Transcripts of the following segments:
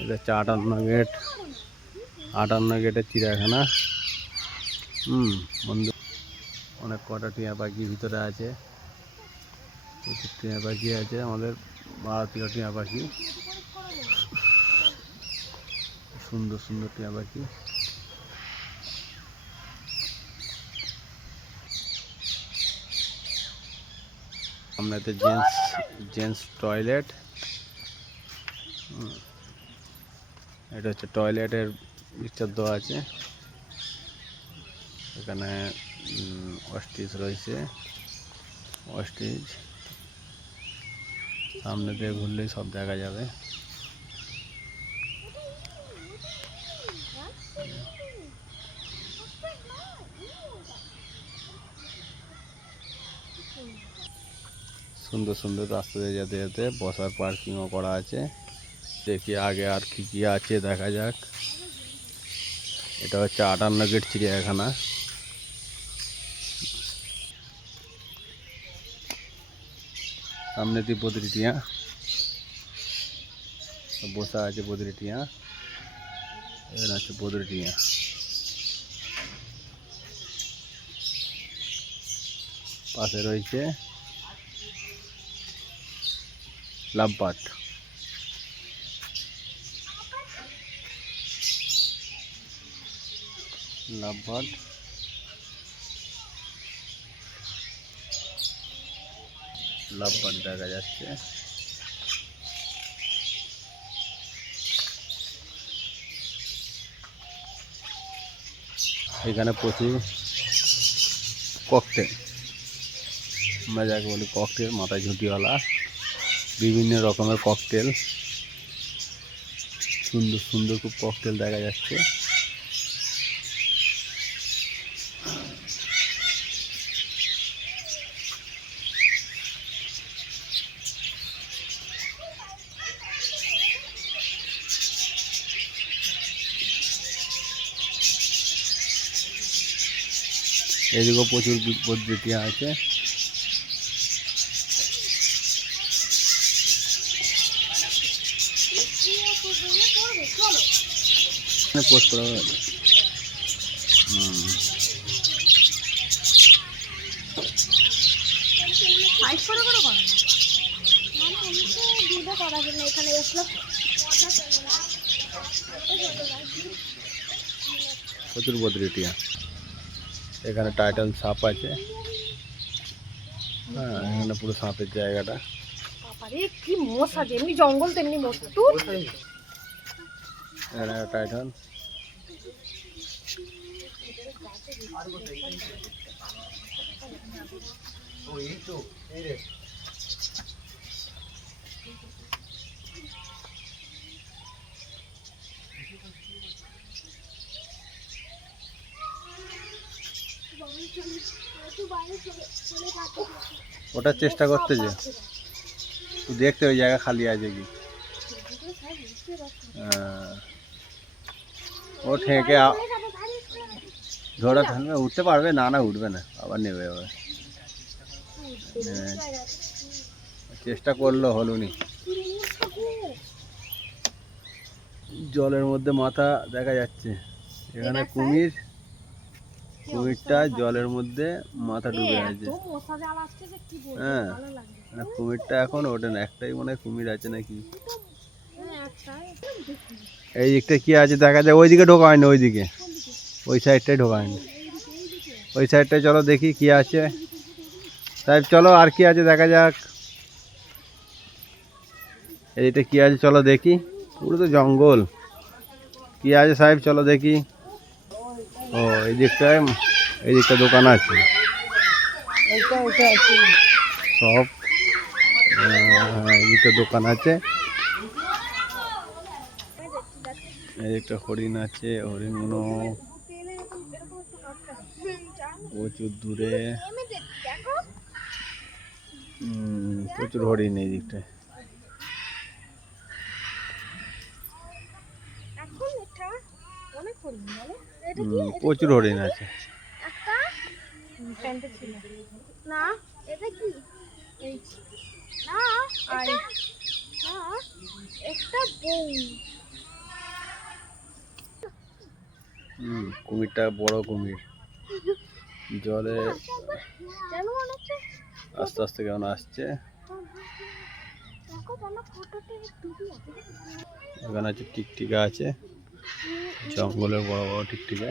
এটা হচ্ছে 58 গেট, 58 গেটের চিড়িয়াখানা। বন্ধু অনেক কটা টিয়া পাখি ভিতরে আছে, প্রচুর টিয়া পাখি আছে, আমাদের ভারতীয় টিয়া পাখি, সুন্দর সুন্দর টিয়া পাখি। সামনেতে জেন্টস টয়লেট। এটা হচ্ছে টয়লেটের পিকচার দেওয়া আছে। এখানে অস্ট্রিচ রয়েছে, অস্ট্রিচ সামনে দিয়ে ঘুরলেই সব দেখা যাবে। সুন্দর সুন্দর রাস্তা দিয়ে যেতে যেতে বসার পার্কিংও করা আছে। দেখি আগে আর কি কি আছে দেখা যাক। এটা হচ্ছে 58 গেট চিড়িয়াখানা। সামনে দিয়ে বদ্রি টিয়া বসা আছে, বদ্রি টিয়া। এখানে হচ্ছে বদ্রি টিয়া। পাশে রয়েছে লাভবার্ড। লাভবার্ড লাভবার্ড দেখা যাচ্ছে। এখানে প্রচুর ককটেল, আমরা যাকে বলি ককটেল, মাথায় ঝুঁটিওয়ালা বিভিন্ন রকমের ককটেল, সুন্দর সুন্দর খুব ককটেল দেখা যাচ্ছে। এদিকেও প্রচুর বদ্রি টিয়া আছে। পোস্ট করা হবে। প্রচুর বদ্রি টিয়া। এখানে টাইটাল সাপ আছে। হ্যাঁ, এখানে পুরো সাপের জায়গাটা। কি মশা, যেমনি জঙ্গল তেমনি মশা। এখানে টাইটাল। ওটার চেষ্টা করতে যে দেখতে ওই জায়গা খালি আছে কি। ও ঠেকে ধরে থাকবে, উঠতে পারবে না, না উঠবে না, আবার নেবে আবার। চেষ্টা করলো হলুনি। জলের মধ্যে মাথা দেখা যাচ্ছে। এখানে কুমির, কুমিরটা জলের মধ্যে মাথা ডুবে আছে। হ্যাঁ, কুমিরটা এখন ওঠে না, একটাই মনে হয় কুমির আছে নাকি। এই দিকটা কি আছে দেখা যায়, ওইদিকে ঢোকা হয়নি, ওইদিকে ওই সাইডটাই ঢোকা হয়নি, ওই সাইডটায় চলো দেখি কি আছে। সাহেব চলো আর কি আছে দেখা যাক। এইটা কি আছে চলো দেখি, পুরো তো জঙ্গল। কি আছে সাহেব চলো দেখি। ও এই দিকটা দোকান আছে সব। এই দিকটা দোকান আছে। এই একটা হরিণ আছে, হরিণগুলো প্রচুর দূরে। প্রচুর হরিণ এই দিকটায়। প্রচুর হরিণ আছে। না এটা কি না একটা বউ। কুমিরটা বড় কুমির, জলে আস্তে আস্তে কেমন আসছে। এখানে আছে টিকটিকা আছে, জঙ্গলের বড় বড় টিকটিকা।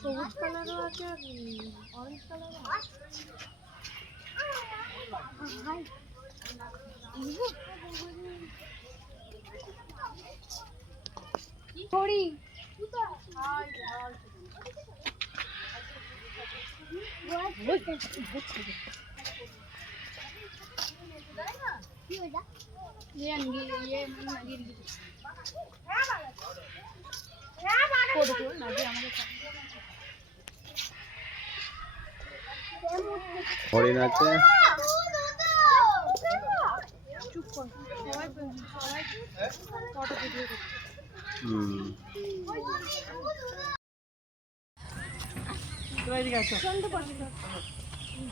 সবুজ কালারও আছে আর অরেঞ্জ কালারও আছে। হরিণ আছে। চুপ কর, সবাই ফটো ভিডিও করছে।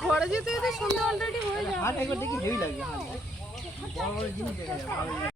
ঘরে যেতে যেতে সন্ধ্যা অলরেডি হয়ে যাবে।